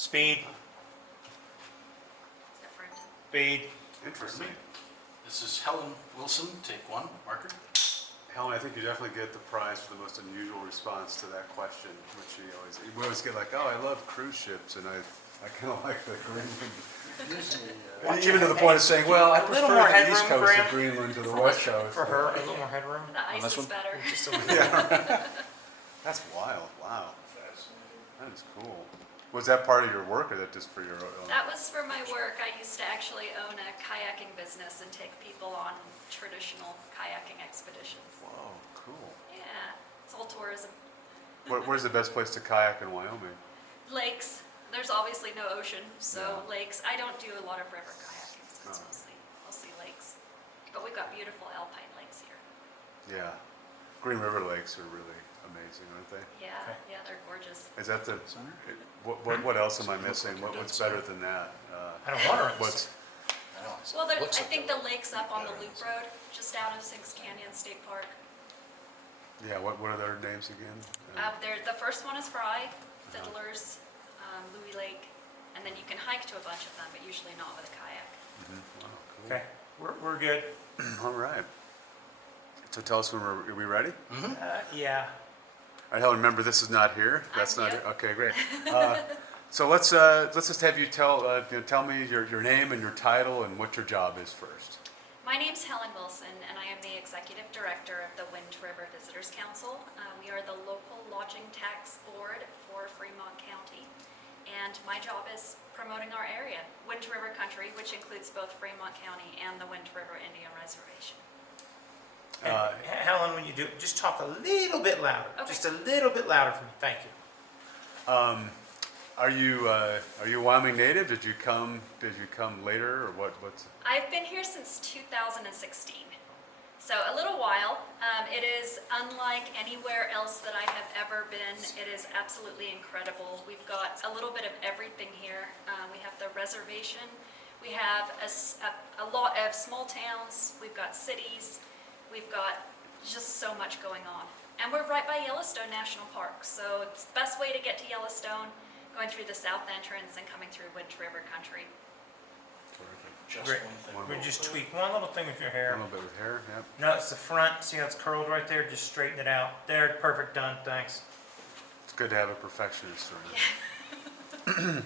Speed. Different. Speed. Interesting. This is Helen Wilson, take one, marker. Helen, I think you definitely get the prize for the most unusual response to that question, which we always get like, oh, I love cruise ships, and I kind of like the Greenland. Even to the point of saying, well, I prefer more the East headroom, Coast Graham. of Greenland to the West Coast. For her, a little more headroom. The ice this is one? better. Just a little. That's wild. Wow. That is cool. Was that part of your work, or that just for your own? That was for my work. I used to actually own a kayaking business and take people on traditional kayaking expeditions. Whoa, cool. Yeah, it's all tourism. Where's the best place to kayak in Wyoming? Lakes. There's obviously no ocean, so Yeah. lakes. I don't do a lot of river kayaking, so it's Oh. mostly lakes. But we've got beautiful alpine lakes here. Yeah. Green River Lakes are really amazing, aren't they? Yeah, Okay. yeah, they're gorgeous. Is that the, what else am I missing? What's better than that? I don't want her. What's, Well, I think the lake's up on the Loop Road, just out of Sinks Canyon State Park. yeah, what are their names again? The first one is Fry, Fiddlers, Louis Lake, and then you can hike to a bunch of them, but usually not with a kayak. Wow, cool. Okay, we're good. All right. So tell us when are we ready? Yeah. All right, Helen, remember this is not here. That's I'm not here. it. Okay, great. So let's just have you tell me your name and your title and what your job is first. My name's Helen Wilson, and I am the Executive Director of the Wind River Visitors Council. We are the local lodging tax board for Fremont County, and my job is promoting our area, Wind River Country, which includes both Fremont County and the Wind River Indian Reservation. And Helen, when you do, just talk a little bit louder. Okay. Just a little bit louder for me. Thank you. Are you a Wyoming native? Did you come later, or what's? I've been here since 2016, so a little while. It is unlike anywhere else that I have ever been. It is absolutely incredible. We've got a little bit of everything here. We have the reservation. We have a lot of small towns. We've got cities. We've got just so much going on. And we're right by Yellowstone National Park, so it's the best way to get to Yellowstone, going through the south entrance and coming through Wind River Country. Just Great. one thing. We just tweak one little thing with your A hair. little bit with hair. Yep. No, it's the front. See how it's curled right there? Just straighten it out. There, perfect, done. Thanks. It's good to have a perfectionist around.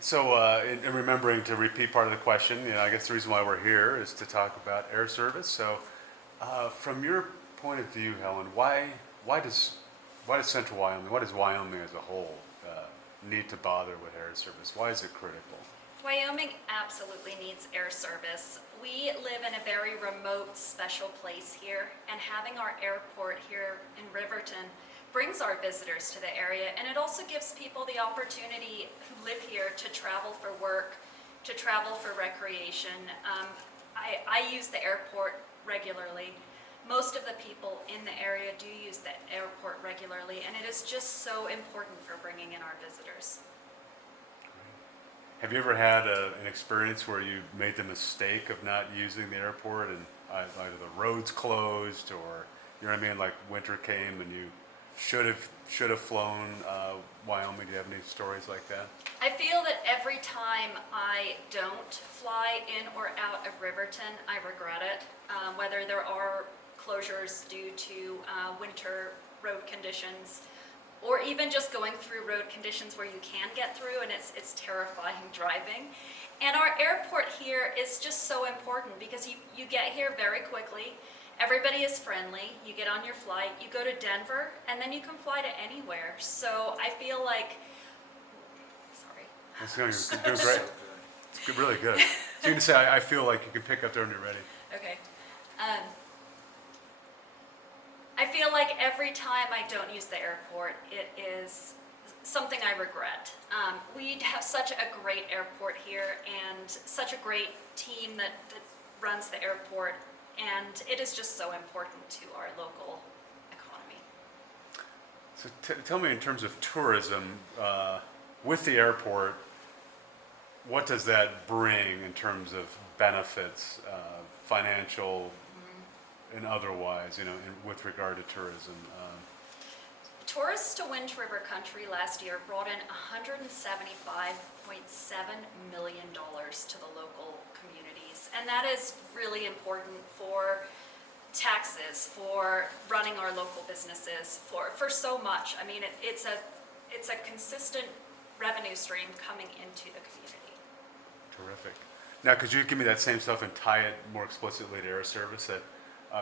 So, in remembering to repeat part of the question, I guess the reason why we're here is to talk about air service. So, from your point of view, Helen, why does Central Wyoming, why does Wyoming as a whole need to bother with air service? Why is it critical? Wyoming absolutely needs air service. We live in a very remote, special place here, and having our airport here in Riverton brings our visitors to the area, and it also gives people the opportunity who live here to travel for work, to travel for recreation. I use the airport regularly. Most of the people in the area do use the airport regularly, and it is just so important for bringing in our visitors. Have you ever had an experience where you made the mistake of not using the airport and either the roads closed, or like winter came and you should have flown Wyoming? Do you have any stories like that? I feel that every time I don't fly in or out of Riverton, I regret it. Whether there are closures due to winter road conditions, or even just going through road conditions where you can get through and it's terrifying driving. And our airport here is just so important because you get here very quickly. Everybody is friendly. You get on your flight, you go to Denver, and then you can fly to anywhere. So I feel like, sorry. You're doing great. It's good, really good. So you can say, I feel like you can pick up there when you're ready. Okay. I feel like every time I don't use the airport, it is something I regret. We have such a great airport here and such a great team that runs the airport, and it is just so important to our local economy. So tell me, in terms of tourism, with the airport, what does that bring in terms of benefits, financial and otherwise, with regard to tourism? Tourists to Wind River Country last year brought in $175.7 million to the local communities. And that is really important for taxes, for running our local businesses, for so much. I mean, it's a consistent revenue stream coming into the community. Terrific. Now, could you give me that same stuff and tie it more explicitly to air service? That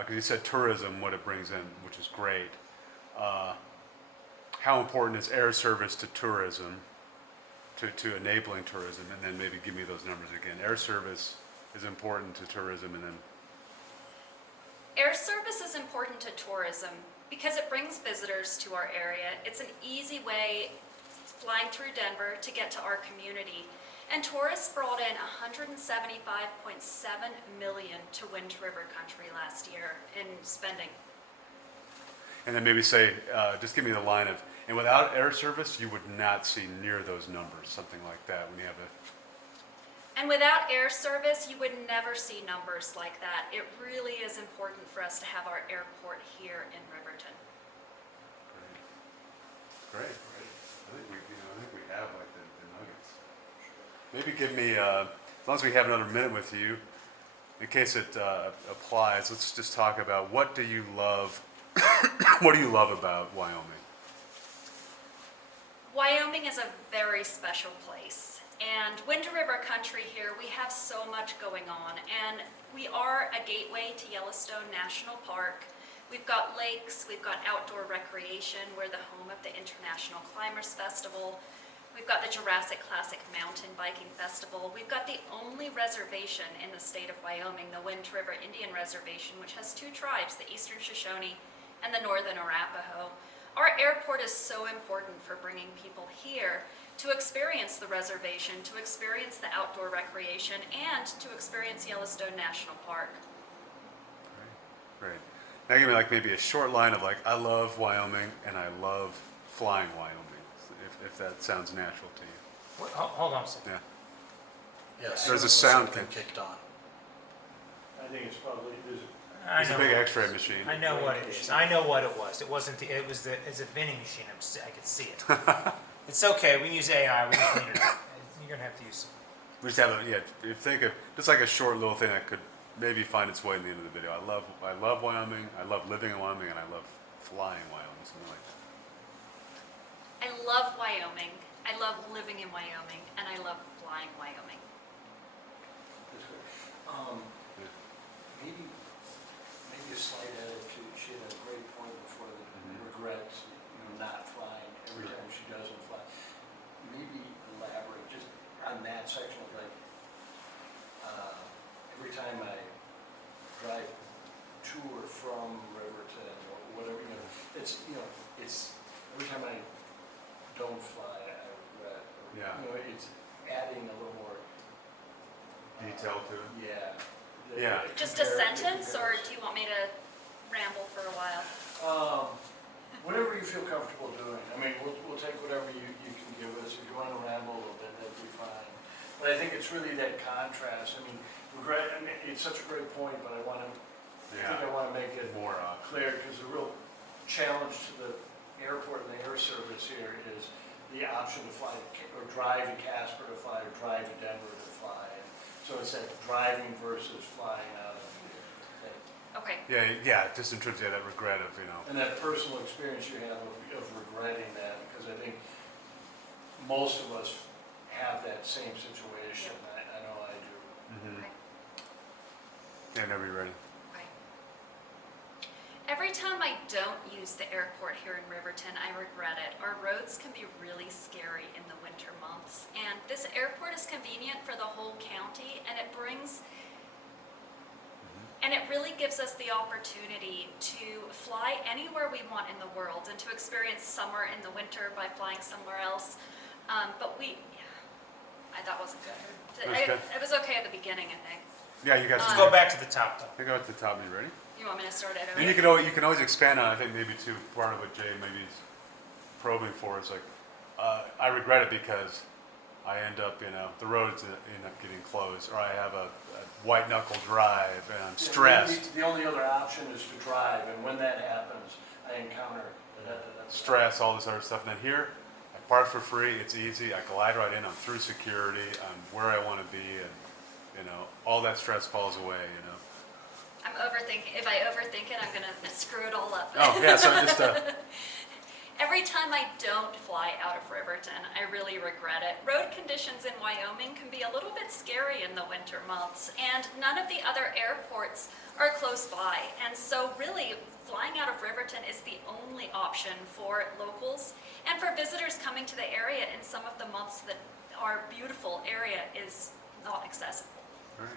because you said tourism, what it brings in, which is great. How important is air service to tourism, to enabling tourism? And then maybe give me those numbers again. Air service is important to tourism, and then Air service is important to tourism because it brings visitors to our area. It's an easy way, flying through Denver, to get to our community. And tourists brought in $175.7 million to Wind River Country last year in spending. And then maybe say, just give me the line of, and without air service, you would not see near those numbers, something like that, when you have a. And without air service, you would never see numbers like that. It really is important for us to have our airport here in Riverton. Great. I think we have like the nuggets. Maybe give me, as long as we have another minute with you, in case it applies, let's just talk about what do you love, what do you love about Wyoming? Wyoming is a very special place. And Wind River Country here, we have so much going on. And we are a gateway to Yellowstone National Park. We've got lakes, we've got outdoor recreation. We're the home of the International Climbers Festival. We've got the Jurassic Classic Mountain Biking Festival. We've got the only reservation in the state of Wyoming, the Wind River Indian Reservation, which has two tribes, the Eastern Shoshone and the Northern Arapaho. Our airport is so important for bringing people here to experience the reservation, to experience the outdoor recreation, and to experience Yellowstone National Park. Great. Now give me like maybe a short line of like, I love Wyoming and I love flying Wyoming, if that sounds natural to you. Hold on a second. Yeah. Yes. There's a sound Been thing. kicked on. I think it's probably, I It's a know big what it X-ray is. machine. I know what it is. I know what it was. It wasn't. It's a vending machine. I could see it. It's okay. We can use AI. We can clean it up. You're gonna have to use. We just have think of just like a short little thing that could maybe find its way in the end of the video. I love Wyoming. I love living in Wyoming, and I love flying Wyoming. Something like that. I love Wyoming. I love living in Wyoming, and I love flying Wyoming. maybe a slight attitude. She had a great point before that regrets, not flying every time she doesn't fly. Maybe elaborate just on that section of like, every time I drive to or from Riverton or whatever, it's every time I don't fly, I regret. Yeah. It's adding a little more Detail to it. Yeah. Yeah. Just a sentence, or do you want me to ramble for a while? Whatever you feel comfortable doing. I mean, we'll take whatever you can give us. If you want to ramble a little bit, that'd be fine. But I think it's really that contrast. I mean, regret. I mean, it's such a great point, but I want to. I think I want to make it More clear because the real challenge to the airport and the air service here is the option to fly or drive to Casper to fly or drive to Denver to fly. And so it's that driving versus flying out of here. Okay. Yeah. Just in terms of that regret of And that personal experience you have of regretting that, because I think most of us have that same situation. I know I do. Okay. Yeah, never be ready. Okay. Every time I don't use the airport here in Riverton, I regret it. Our roads can be really scary in the winter months, and this airport is convenient for the whole county, and it really gives us the opportunity to fly anywhere we want in the world and to experience summer in the winter by flying somewhere else. I thought wasn't good. It was okay at the beginning, I think. Yeah, you guys. Let's go back to the top though. You go to the top. You ready? You want me to start it over? And you can always expand on. I think maybe too part of what Jay maybe is probing for is like, I regret it because I end up the roads end up getting closed, or I have a white knuckle drive and I'm stressed. The only other option is to drive, and when that happens, I encounter a stress, all this other stuff. And then here, I park for free, it's easy, I glide right in, I'm through security, I'm where I want to be, and, you know, all that stress falls away, you know. I'm overthinking. If I overthink it, I'm gonna screw it all up. Oh, yeah, so just, Every time I don't fly out of Riverton, I really regret it. Road conditions in Wyoming can be a little bit scary in the winter months, and none of the other airports are close by. And so really, flying out of Riverton is the only option for locals and for visitors coming to the area in some of the months that our beautiful area is not accessible. right.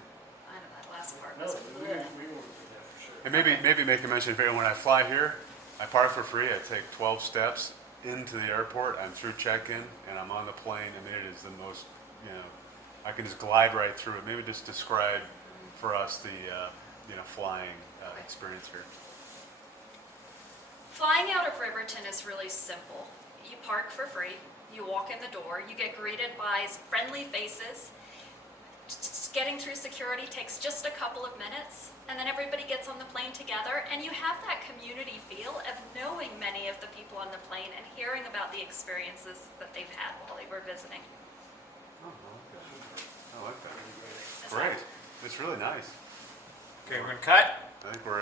I know that last part No, was we work with that for sure. And maybe make a mention, when I fly here, I park for free, I take 12 steps into the airport, I'm through check-in, and I'm on the plane. I mean, it is the most, you know, I can just glide right through it. Maybe just describe for us the, you know, flying experience here. Flying out of Riverton is really simple. You park for free, you walk in the door, you get greeted by friendly faces. Just getting through security takes just a couple of minutes, and then everybody gets on the plane together, and you have that community feel of knowing many of the people on the plane and hearing about the experiences that they've had while they were visiting. Oh, I like that. Is Great. It's really nice. Okay, we're gonna cut. I think we're